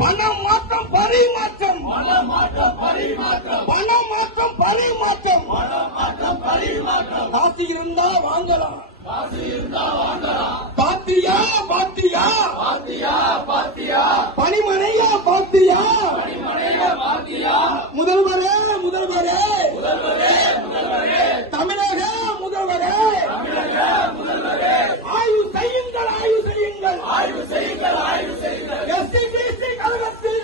பணம் மாற்றம் பரிமாற்றம் பணம் மாற்றம் பரிமாற்றம் காசு இருந்தா வாங்கலாம் பாத்தியா பணிமனையா பாத்தியா முதல்வரே தமிழக முதல்வரே ஆய்வு செய்யுங்கள் எஸ்டிடிசி கழகத்தில்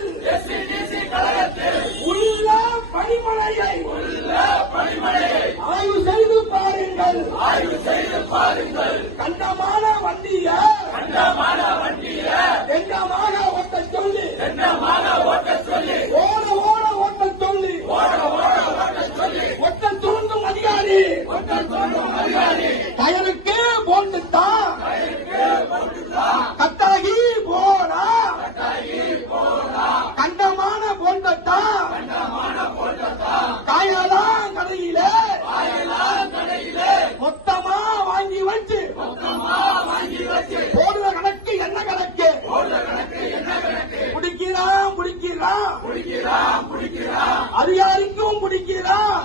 உள்ள பணிமனையை ஆய்வு செய்து பாருங்கள் கண்டமான வண்டிய எங்கமாக ஓட்டச் சொல்லி ஓட ஓட்டச் சொல்லி ஒட்ட துருந்தும் அதிகாரி டயருக்கு போட்டுத்தான் கத்தாகி போனா கண்டமான போட்டத்தான் காயலாம் கடையில மொத்தமா வாங்கி வச்சு போடுற கணக்கு என்ன கணக்கு பிடிக்கிறான் அதிகாரிக்கும் பிடிக்கிறான்